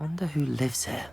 Wonder who lives here.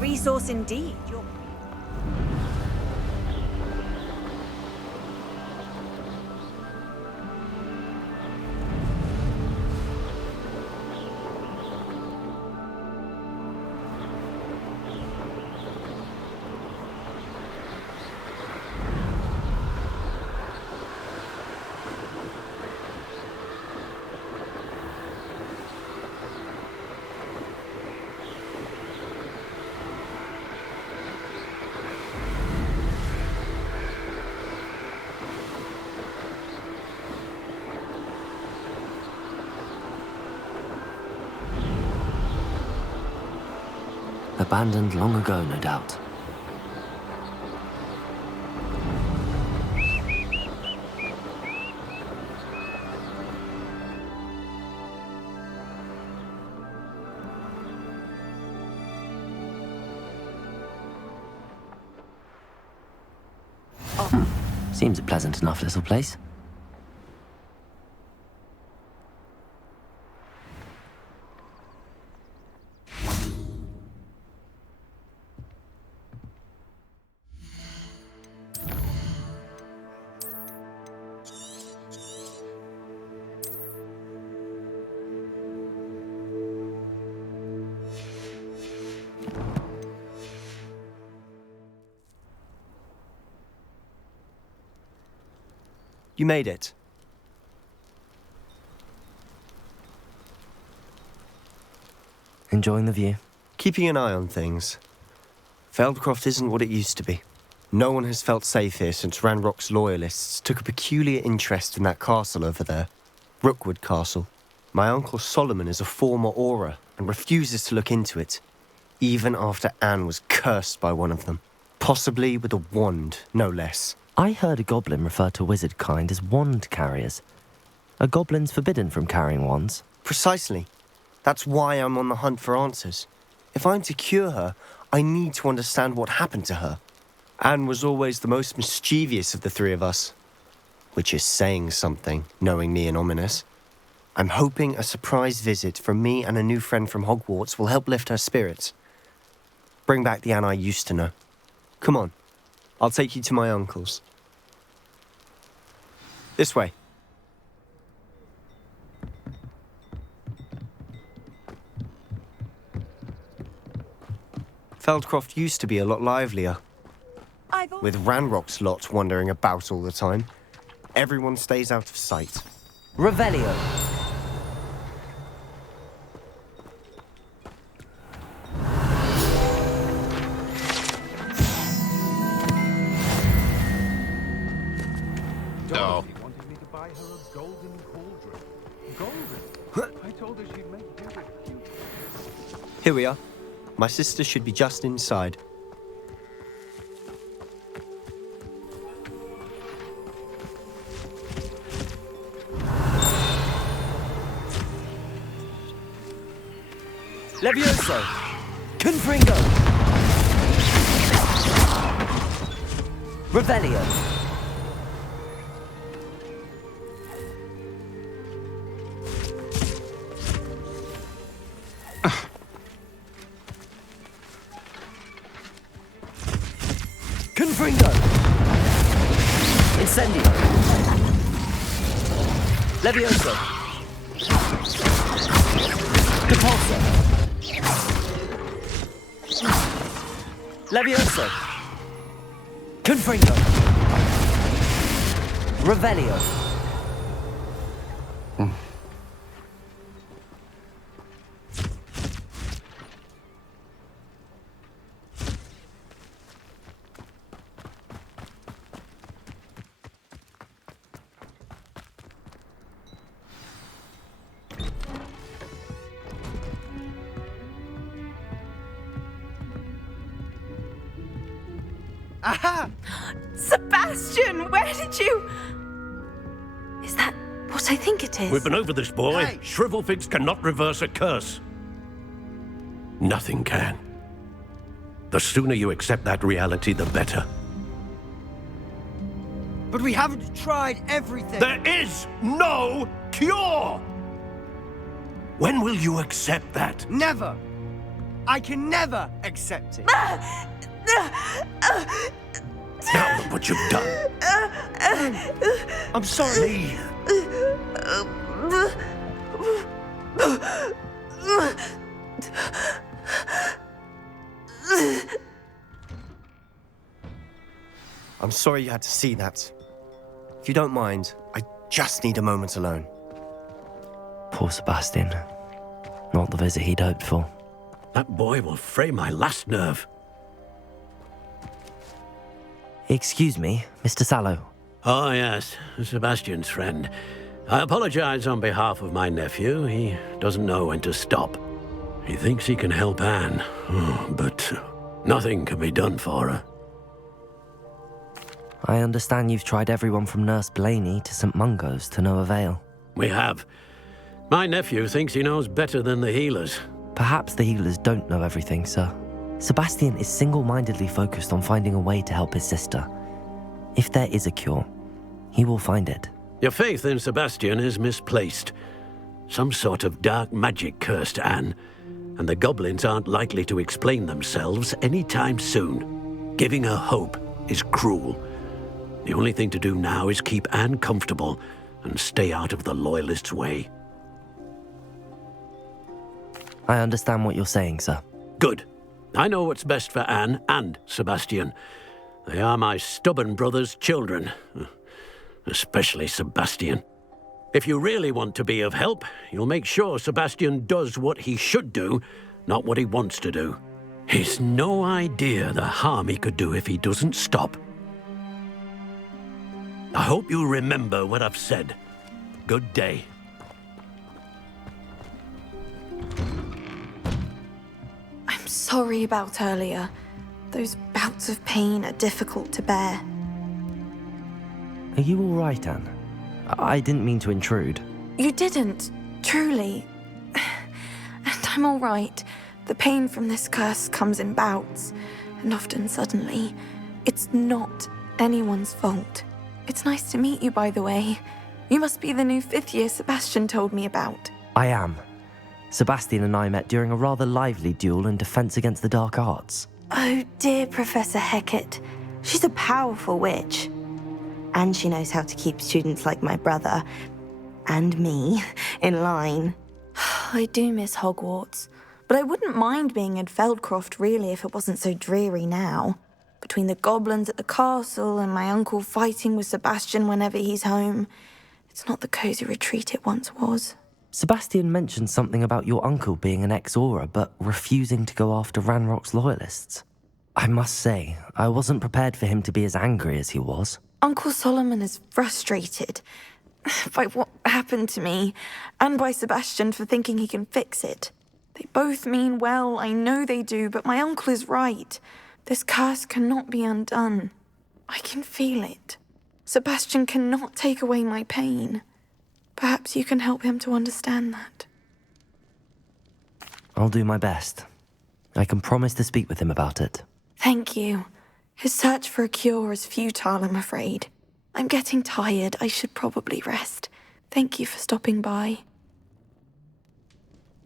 resource indeed. You're... Abandoned long ago, no doubt. Seems a pleasant enough little place. You made it. Enjoying the view? Keeping an eye on things. Feldcroft isn't what it used to be. No one has felt safe here since Ranrock's loyalists took a peculiar interest in that castle over there. Rookwood Castle. My uncle Solomon is a former Auror and refuses to look into it, even after Anne was cursed by one of them. Possibly with a wand, no less. I heard a goblin refer to wizard kind as wand carriers. Are goblins forbidden from carrying wands? Precisely. That's why I'm on the hunt for answers. If I'm to cure her, I need to understand what happened to her. Anne was always the most mischievous of the three of us. Which is saying something, knowing me and Ominous. I'm hoping a surprise visit from me and a new friend from Hogwarts will help lift her spirits. Bring back the Anne I used to know. Come on, I'll take you to my uncle's. This way. Feldcroft used to be a lot livelier. With Ranrock's lot wandering about all the time. Everyone stays out of sight. Revelio. Dorothy wanted me to buy her a golden cauldron. Golden? I told her she'd make do with cute. Here we are. My sister should be just inside. Levioso! Confringo! Revelio! Confringo! Incendio! Levioso! Capulso! Levioso! Confringo! Revelio! Aha! Sebastian, where did you... Is that what I think it is? We've been over this, boy. Hey! Shrivelfigs cannot reverse a curse. Nothing can. The sooner you accept that reality, the better. But we haven't tried everything. There is no cure! When will you accept that? Never! I can never accept it. Now look what you've done. I'm sorry. I'm sorry you had to see that. If you don't mind, I just need a moment alone. Poor Sebastian. Not the visit he'd hoped for. That boy will fray my last nerve. Excuse me, Mr. Sallow. Oh, yes, Sebastian's friend. I apologize on behalf of my nephew. He doesn't know when to stop. He thinks he can help Anne, but nothing can be done for her. I understand you've tried everyone from Nurse Blaney to St. Mungo's to no avail. We have. My nephew thinks he knows better than the healers. Perhaps the healers don't know everything, sir. Sebastian is single-mindedly focused on finding a way to help his sister. If there is a cure, he will find it. Your faith in Sebastian is misplaced. Some sort of dark magic cursed Anne, and the goblins aren't likely to explain themselves anytime soon. Giving her hope is cruel. The only thing to do now is keep Anne comfortable and stay out of the Loyalists' way. I understand what you're saying, sir. Good. I know what's best for Anne and Sebastian. They are my stubborn brother's children. Especially Sebastian. If you really want to be of help, you'll make sure Sebastian does what he should do, not what he wants to do. He's no idea the harm he could do if he doesn't stop. I hope you remember what I've said. Good day. I'm sorry about earlier. Those bouts of pain are difficult to bear. Are you all right, Anne? I didn't mean to intrude. You didn't, truly. And I'm all right. The pain from this curse comes in bouts, and often suddenly. It's not anyone's fault. It's nice to meet you, by the way. You must be the new 5th year Sebastian told me about. I am. Sebastian and I met during a rather lively duel in Defense Against the Dark Arts. Oh, dear Professor Hecat. She's a powerful witch. And she knows how to keep students like my brother, and me, in line. I do miss Hogwarts, but I wouldn't mind being in Feldcroft, really, if it wasn't so dreary now. Between the goblins at the castle and my uncle fighting with Sebastian whenever he's home, it's not the cozy retreat it once was. Sebastian mentioned something about your uncle being an ex-Aura, but refusing to go after Ranrock's loyalists. I must say, I wasn't prepared for him to be as angry as he was. Uncle Solomon is frustrated by what happened to me, and by Sebastian for thinking he can fix it. They both mean well, I know they do, but my uncle is right. This curse cannot be undone. I can feel it. Sebastian cannot take away my pain. Perhaps you can help him to understand that. I'll do my best. I can promise to speak with him about it. Thank you. His search for a cure is futile, I'm afraid. I'm getting tired. I should probably rest. Thank you for stopping by.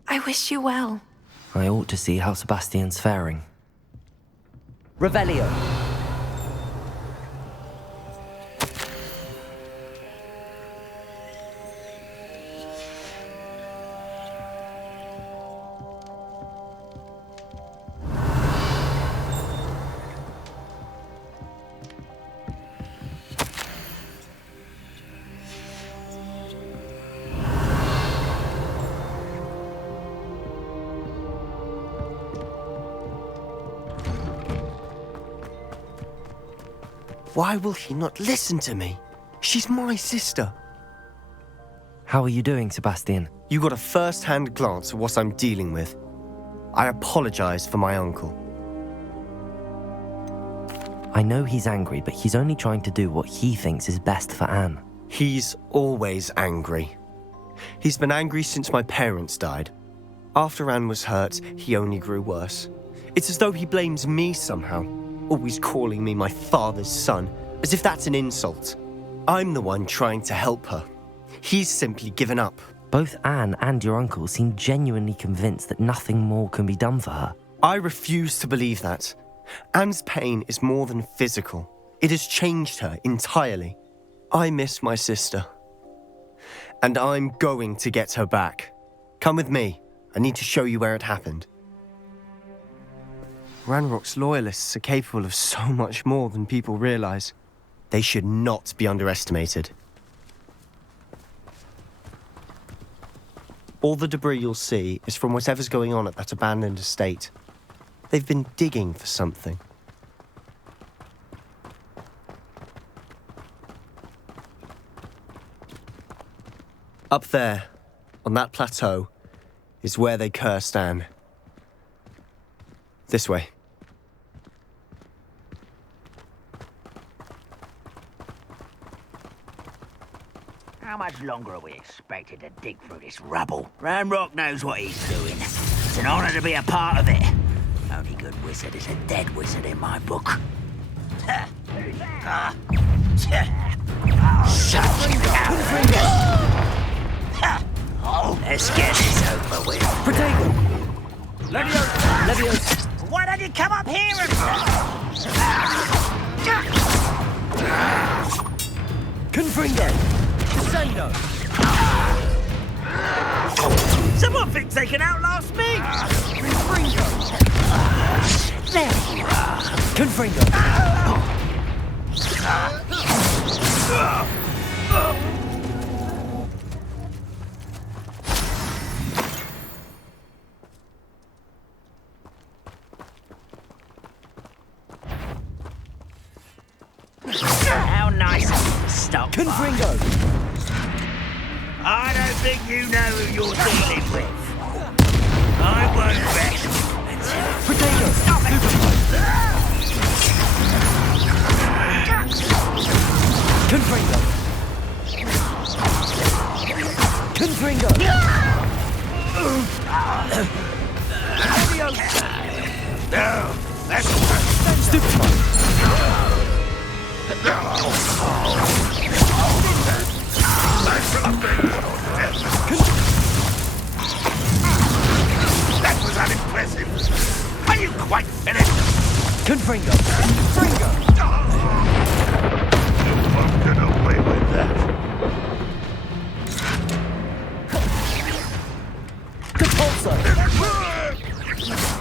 I wish you well. I ought to see how Sebastian's faring. Revelio. Why will he not listen to me? She's my sister. How are you doing, Sebastian? You got a first-hand glance at what I'm dealing with. I apologize for my uncle. I know he's angry, but he's only trying to do what he thinks is best for Anne. He's always angry. He's been angry since my parents died. After Anne was hurt, he only grew worse. It's as though he blames me somehow, always calling me my father's son, as if that's an insult. I'm the one trying to help her. He's simply given up. Both Anne and your uncle seem genuinely convinced that nothing more can be done for her. I refuse to believe that. Anne's pain is more than physical. It has changed her entirely. I miss my sister. And I'm going to get her back. Come with me. I need to show you where it happened. Ranrock's loyalists are capable of so much more than people realize. They should not be underestimated. All the debris you'll see is from whatever's going on at that abandoned estate. They've been digging for something. Up there, on that plateau, is where they cursed Anne. This way. How much longer are we expected to dig through this rubble? Ranrock knows what he's doing. It's an honor to be a part of it. Only good wizard is a dead wizard in my book. Let's get this over with. Protego! Leviosa! Why don't you come up here and... Confringo! Descendo! Someone thinks they can outlast me! Confringo! There you are. Confringo! How nice of you to stop by. Confringo! I don't think you know who you're dealing with. I won't rest until... Protego! Confringo! Confringo! No, that's... Stupefy! That was unimpressive. Are you quite finished? Confringo! Fringo! You won't get away with that. Capulso!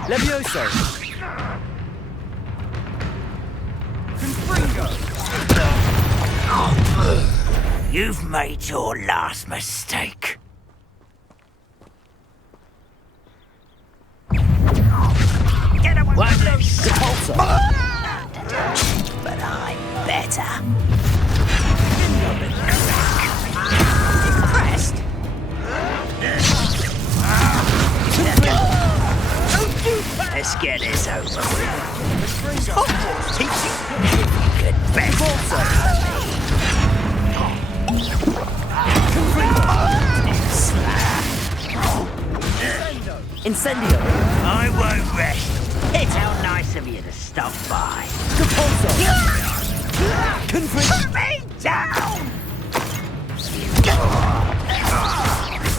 Levioso! Confringo! You've made your last mistake. Get away! One less. Capulso! But I'm better. Impressed? Let's get this over with. Hogwarts teach you. Good best. Incendio! I won't rest. It's how nice of you to stop by. Capulso! Confringo! Put me down!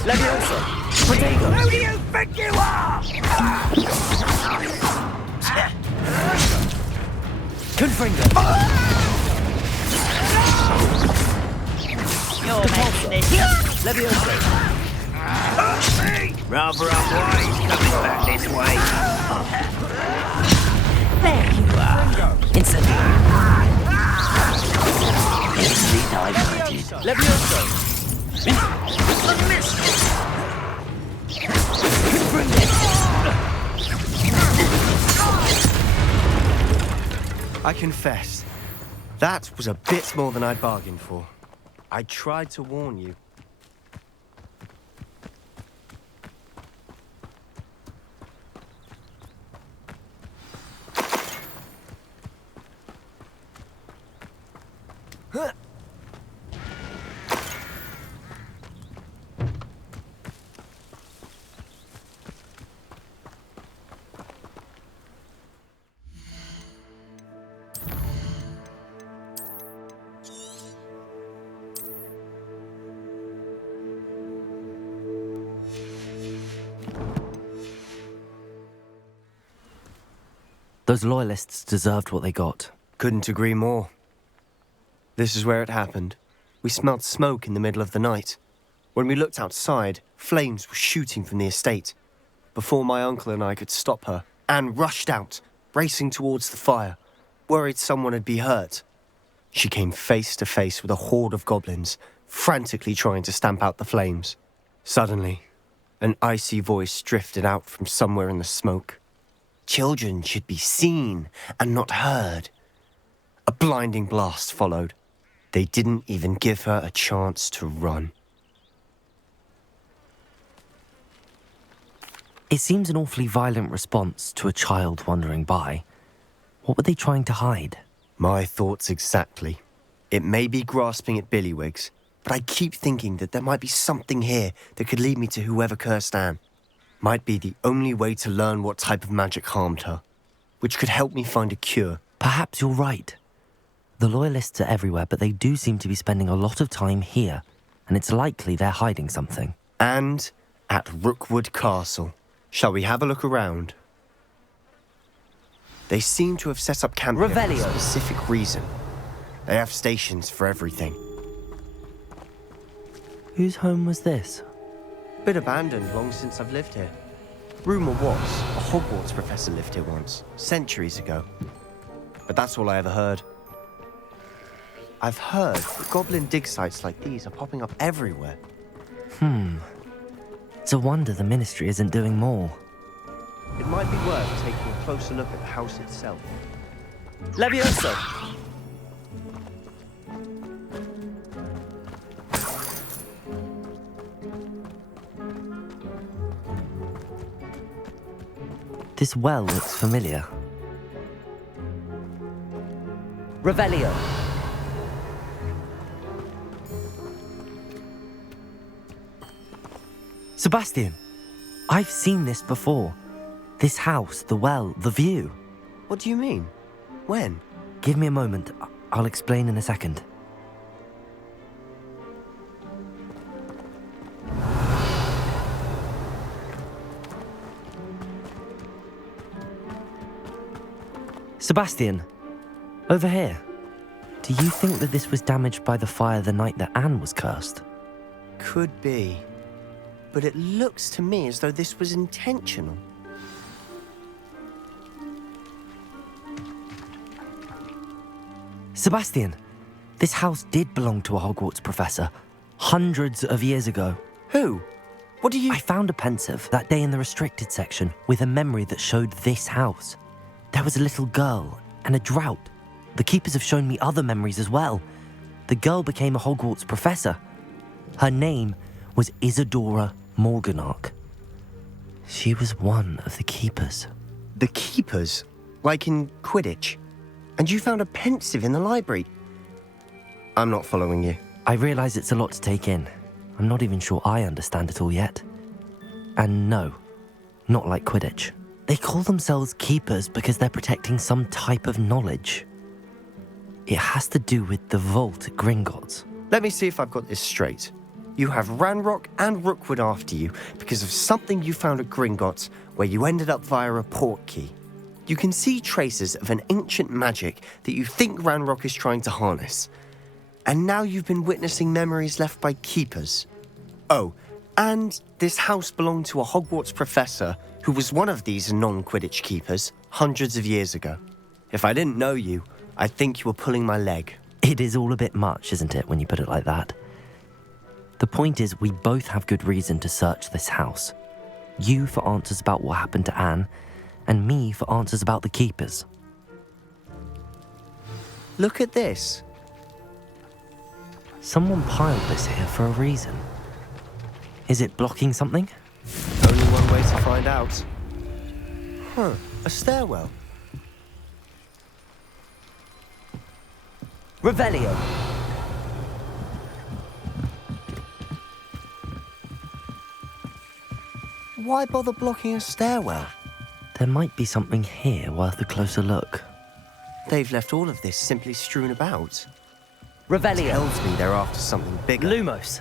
Levioso! Protego! Who do you think you are? Confringo! You're making this Levioso! rather unwise coming back this way. There you are. Incendio! Easily diverted. Levioso! I confess, that was a bit more than I'd bargained for. I tried to warn you. Those loyalists deserved what they got. Couldn't agree more. This is where it happened. We smelled smoke in the middle of the night. When we looked outside, flames were shooting from the estate. Before my uncle and I could stop her, Anne rushed out, racing towards the fire, worried someone had been hurt. She came face to face with a horde of goblins, frantically trying to stamp out the flames. Suddenly, an icy voice drifted out from somewhere in the smoke. Children should be seen and not heard. A blinding blast followed. They didn't even give her a chance to run. It seems an awfully violent response to a child wandering by. What were they trying to hide? My thoughts exactly. It may be grasping at billywhigs, but I keep thinking that there might be something here that could lead me to whoever cursed Anne. Might be the only way to learn what type of magic harmed her, which could help me find a cure. Perhaps you're right. The Loyalists are everywhere, but they do seem to be spending a lot of time here, and it's likely they're hiding something. And at Rookwood Castle. Shall we have a look around? They seem to have set up camp here for a specific reason. They have stations for everything. Whose home was this? Been abandoned long since I've lived here. Rumour was, a Hogwarts professor lived here once, centuries ago. But that's all I ever heard. I've heard that goblin dig sites like these are popping up everywhere. It's a wonder the Ministry isn't doing more. It might be worth taking a closer look at the house itself. Levioso! This well looks familiar. Revelio. Sebastian! I've seen this before. This house, the well, the view. What do you mean? When? Give me a moment. I'll explain in a second. Sebastian, over here. Do you think that this was damaged by the fire the night that Anne was cursed? Could be. But it looks to me as though this was intentional. Sebastian, this house did belong to a Hogwarts professor, hundreds of years ago. Who? What do you... I found a pensive that day in the restricted section with a memory that showed this house. There was a little girl and a drought. The keepers have shown me other memories as well. The girl became a Hogwarts professor. Her name was Isadora Morganach. She was one of the keepers. The keepers? Like in Quidditch? And you found a pensive in the library? I'm not following you. I realise it's a lot to take in. I'm not even sure I understand it all yet. And no, not like Quidditch. They call themselves keepers because they're protecting some type of knowledge. It has to do with the vault at Gringotts. Let me see if I've got this straight. You have Ranrock and Rookwood after you because of something you found at Gringotts where you ended up via a port key. You can see traces of an ancient magic that you think Ranrock is trying to harness. And now you've been witnessing memories left by keepers. Oh, and this house belonged to a Hogwarts professor who was one of these non-Quidditch keepers hundreds of years ago. If I didn't know you, I'd think you were pulling my leg. It is all a bit much, isn't it, when you put it like that? The point is, we both have good reason to search this house. You for answers about what happened to Anne, and me for answers about the keepers. Look at this. Someone piled this here for a reason. Is it blocking something? Only one way to find out. A stairwell. Revelio. Why bother blocking a stairwell? There might be something here worth a closer look. They've left all of this simply strewn about. Revelio. Tells me they're after something bigger. Lumos.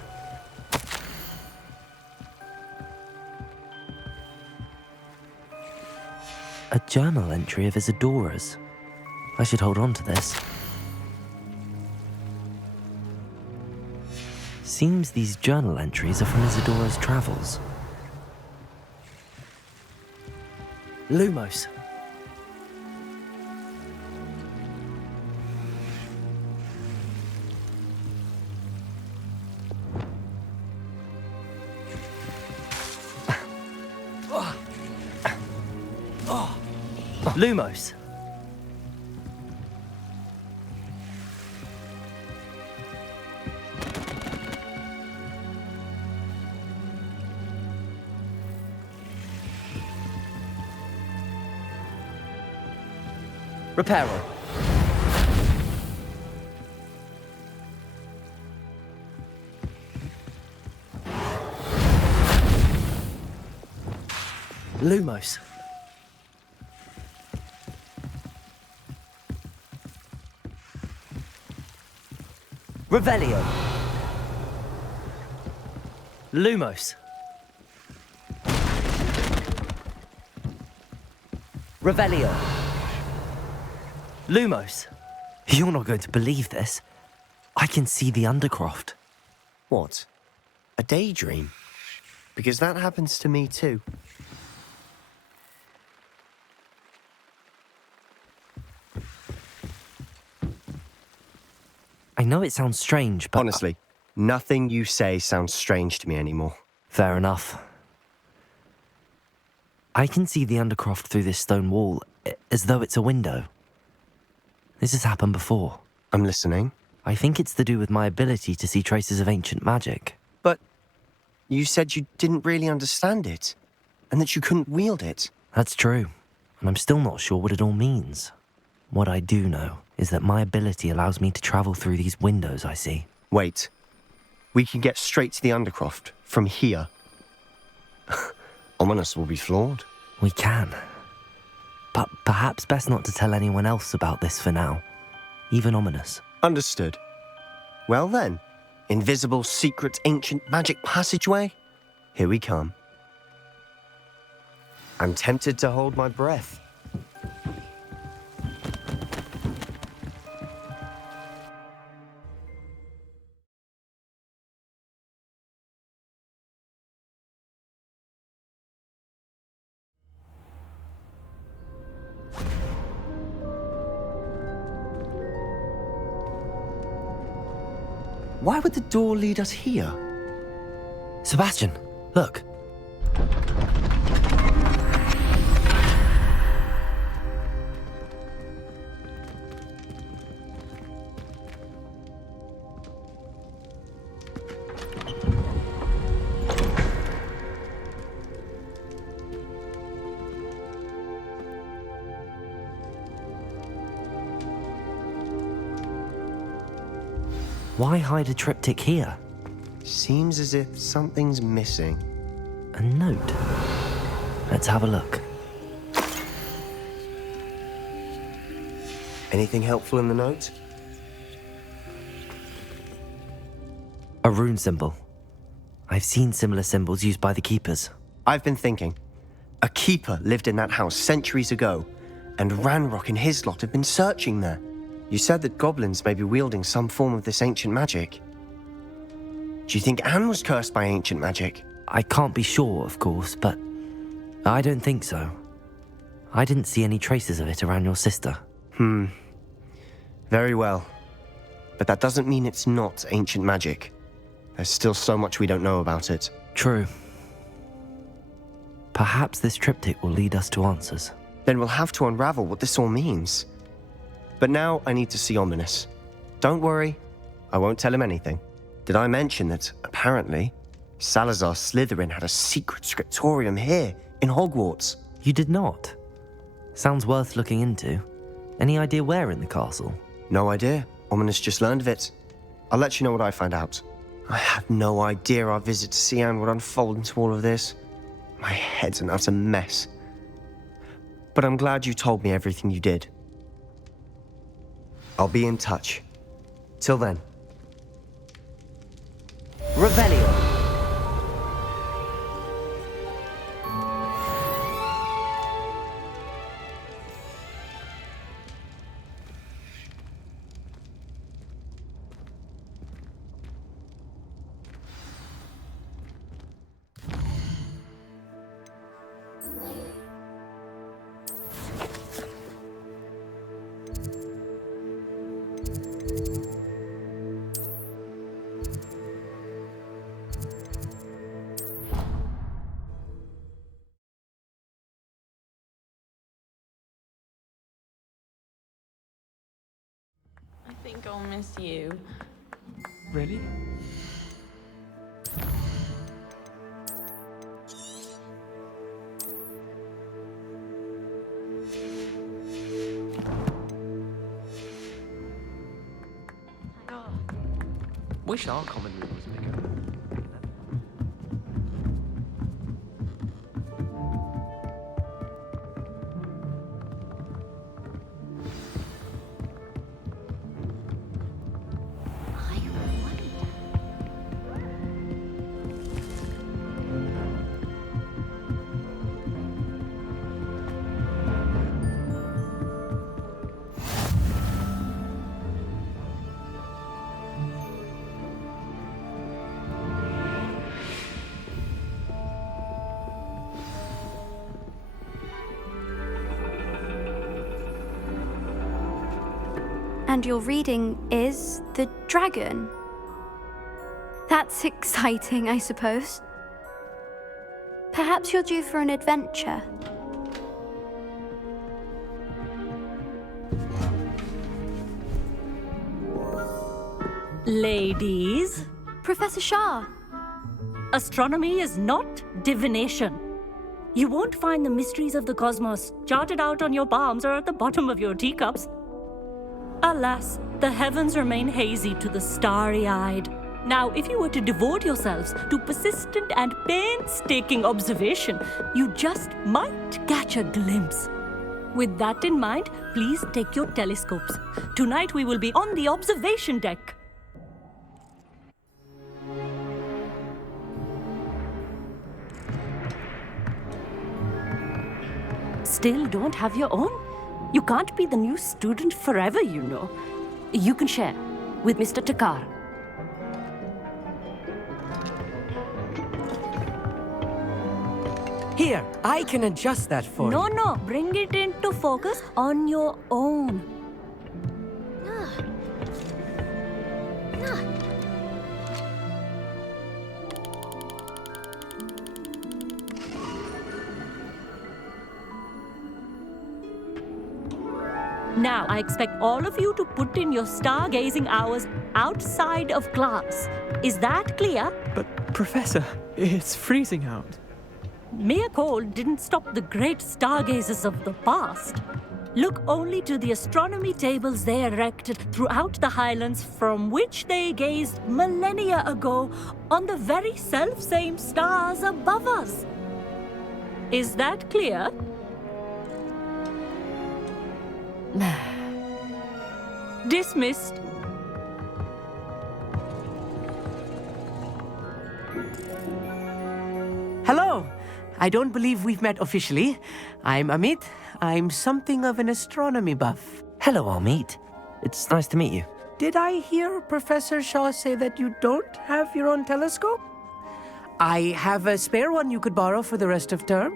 A journal entry of Isadora's. I should hold on to this. Seems these journal entries are from Isadora's travels. Lumos. Lumos. Reparo. Lumos. Revelio. Lumos. Revelio. Lumos. You're not going to believe this. I can see the Undercroft. What? A daydream? Because that happens to me too. I know it sounds strange, but... Honestly, nothing you say sounds strange to me anymore. Fair enough. I can see the Undercroft through this stone wall, as though it's a window. This has happened before. I'm listening. I think it's to do with my ability to see traces of ancient magic. But you said you didn't really understand it, and that you couldn't wield it. That's true, and I'm still not sure what it all means. What I do know is that my ability allows me to travel through these windows I see. Wait. We can get straight to the Undercroft from here. Ominous will be floored. We can. But perhaps best not to tell anyone else about this for now. Even Ominous. Understood. Well then, invisible, secret, ancient magic passageway? Here we come. I'm tempted to hold my breath. Why would the door lead us here? Sebastian, look. Why hide a triptych here? Seems as if something's missing. A note. Let's have a look. Anything helpful in the note? A rune symbol. I've seen similar symbols used by the keepers. I've been thinking. A keeper lived in that house centuries ago, and Ranrock and his lot have been searching there. You said that goblins may be wielding some form of this ancient magic. Do you think Anne was cursed by ancient magic? I can't be sure, of course, but I don't think so. I didn't see any traces of it around your sister. Very well. But that doesn't mean it's not ancient magic. There's still so much we don't know about it. True. Perhaps this triptych will lead us to answers. Then we'll have to unravel what this all means. But now I need to see Ominous. Don't worry, I won't tell him anything. Did I mention that, apparently, Salazar Slytherin had a secret scriptorium here in Hogwarts? You did not? Sounds worth looking into. Any idea where in the castle? No idea. Ominous just learned of it. I'll let you know what I find out. I had no idea our visit to Sian would unfold into all of this. My head's an utter mess. But I'm glad you told me everything you did. I'll be in touch. Till then. Revelio. I'll miss you. Really? Wish our common room was bigger. And your reading is the dragon. That's exciting, I suppose. Perhaps you're due for an adventure. Ladies, Professor Shah. astronomy is not divination. You won't find the mysteries of the cosmos charted out on your palms or at the bottom of your teacups. Alas, the heavens remain hazy to the starry-eyed. Now, if you were to devote yourselves to persistent and painstaking observation, you just might catch a glimpse. With that in mind, please take your telescopes. Tonight we will be on the observation deck. Still don't have your own? You can't be the new student forever, you know. You can share with Mr. Takar. Here, I can adjust that for you. No, bring it into focus on your own. Now, I expect all of you to put in your stargazing hours outside of class. Is that clear? But, Professor, it's freezing out. Mere cold didn't stop the great stargazers of the past. Look only to the astronomy tables they erected throughout the highlands from which they gazed millennia ago on the very self-same stars above us. Is that clear? Dismissed. Hello. I don't believe we've met officially. I'm Amit. I'm something of an astronomy buff. Hello, Amit. It's nice to meet you. Did I hear Professor Shaw say that you don't have your own telescope? I have a spare one you could borrow for the rest of term.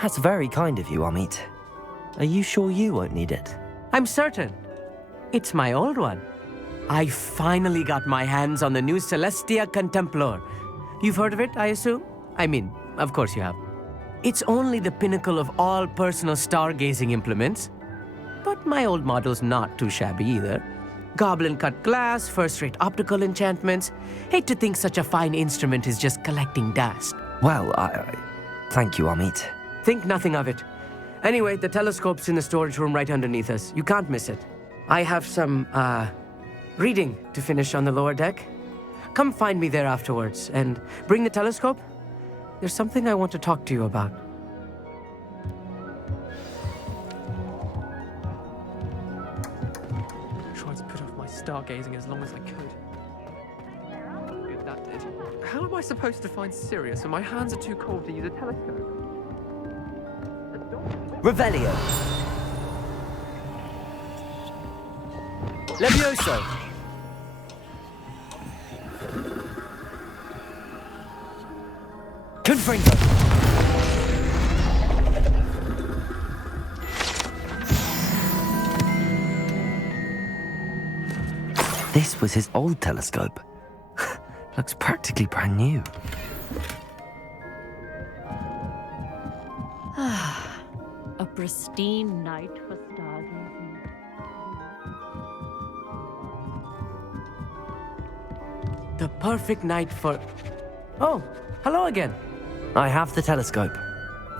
That's very kind of you, Amit. Are you sure you won't need it? I'm certain. It's my old one. I finally got my hands on the new Celestia Contemplar. You've heard of it, I assume? I mean, of course you have. It's only the pinnacle of all personal stargazing implements. But my old model's not too shabby either. Goblin-cut glass, first-rate optical enchantments. Hate to think such a fine instrument is just collecting dust. Well, thank you, Amit. Think nothing of it. Anyway, the telescope's in the storage room right underneath us. You can't miss it. I have some, reading to finish on the lower deck. Come find me there afterwards, and bring the telescope. There's something I want to talk to you about. Tried to put off my stargazing as long as I could. Good, that did. How am I supposed to find Sirius when my hands are too cold to use a telescope? Revelio. Levioso. Confringo. This was his old telescope. Looks practically brand new. A pristine night for stargazing. The perfect night for... Oh, hello again. I have the telescope.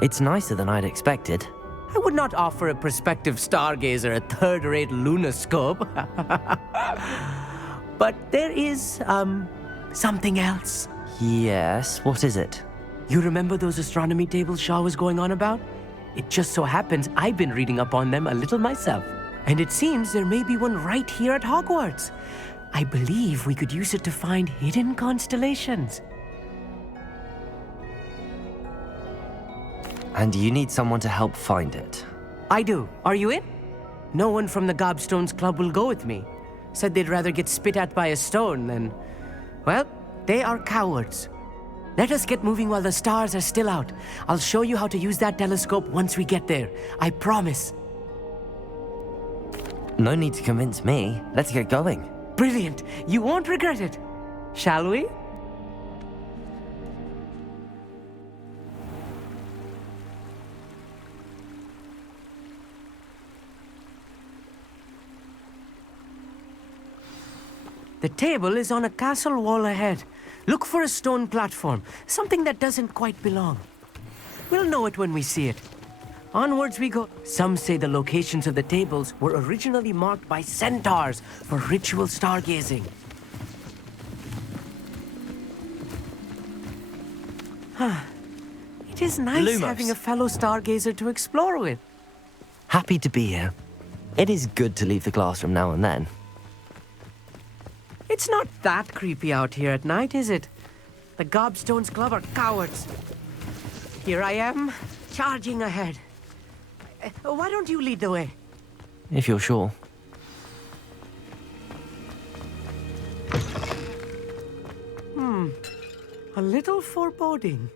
It's nicer than I'd expected. I would not offer a prospective stargazer a third-rate lunoscope. But there is, something else. Yes, what is it? You remember those astronomy tables Shaw was going on about? It just so happens I've been reading up on them a little myself. And it seems there may be one right here at Hogwarts. I believe we could use it to find hidden constellations. And you need someone to help find it. I do. Are you in? No one from the Gobstones Club will go with me. Said they'd rather get spit at by a stone than... Well, they are cowards. Let us get moving while the stars are still out. I'll show you how to use that telescope once we get there. I promise. No need to convince me. Let's get going. Brilliant. You won't regret it. Shall we? The table is on a castle wall ahead. Look for a stone platform, something that doesn't quite belong. We'll know it when we see it. Onwards we go. Some say the locations of the tables were originally marked by centaurs for ritual stargazing. It is nice Lumos. having a fellow stargazer to explore with. Happy to be here. It is good to leave the classroom now and then. It's not that creepy out here at night, is it? The Gobstones Club are cowards. Here I am, charging ahead. Why don't you lead the way? If you're sure. A little foreboding.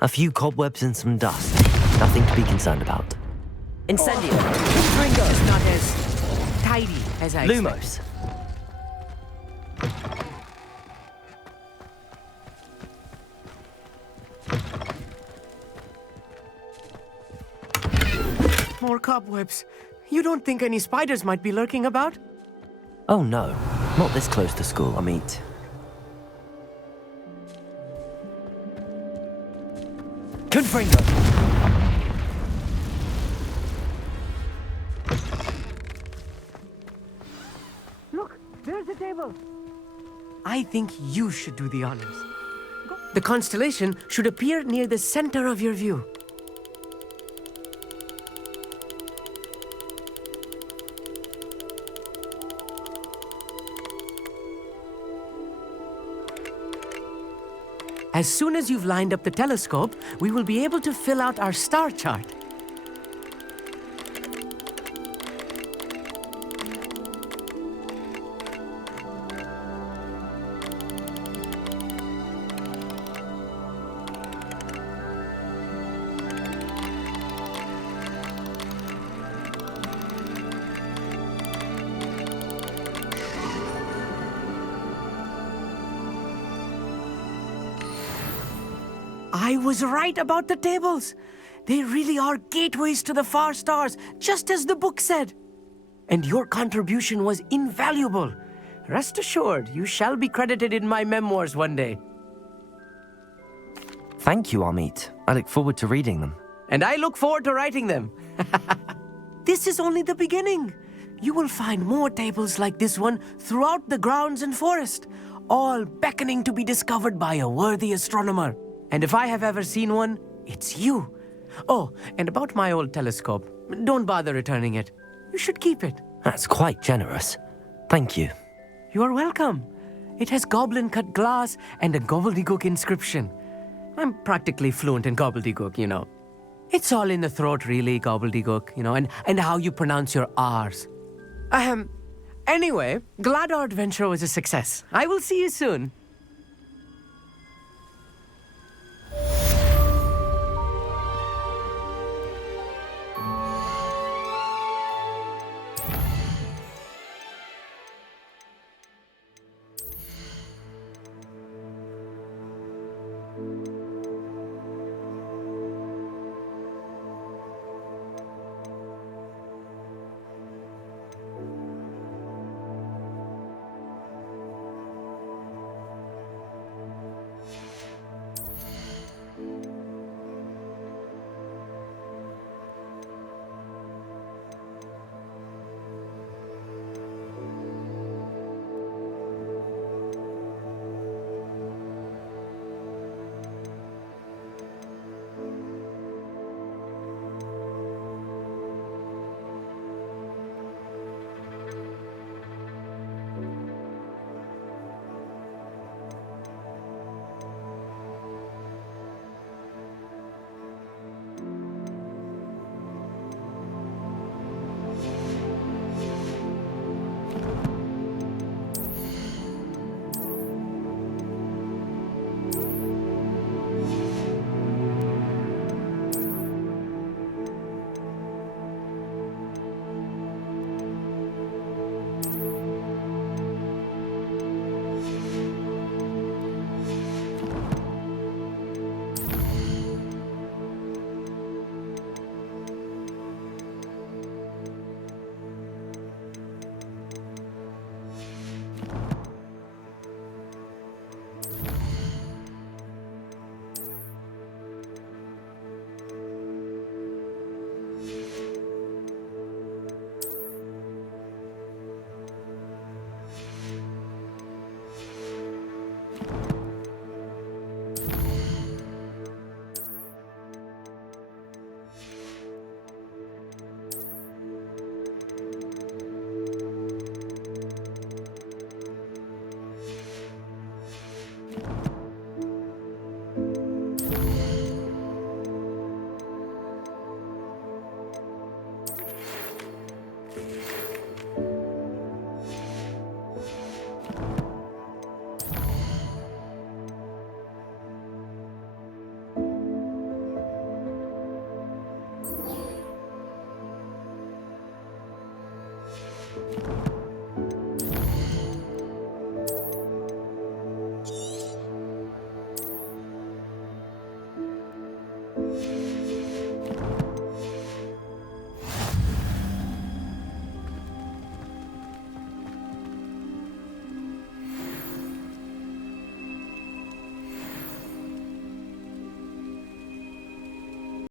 A few cobwebs and some dust. Nothing to be concerned about. Incendio. It's not as tidy as I expected. Lumos. More cobwebs. You don't think any spiders might be lurking about? Oh no, not this close to school, Amit. Confringo! Look, there's the table. I think you should do the honors. The constellation should appear near the center of your view. As soon as you've lined up the telescope, we will be able to fill out our star chart. I was right about the tables. They really are gateways to the far stars, just as the book said. And your contribution was invaluable. Rest assured, you shall be credited in my memoirs one day. Thank you, Amit. I look forward to reading them. And I look forward to writing them. This is only the beginning. You will find more tables like this one throughout the grounds and forest, all beckoning to be discovered by a worthy astronomer. And if I have ever seen one, it's you. Oh, and about my old telescope, don't bother returning it. You should keep it. That's quite generous. Thank you. You are welcome. It has goblin-cut glass and a gobbledygook inscription. I'm practically fluent in gobbledygook, you know. It's all in the throat, really, gobbledygook, you know, and how you pronounce your R's. Anyway, glad our adventure was a success. I will see you soon.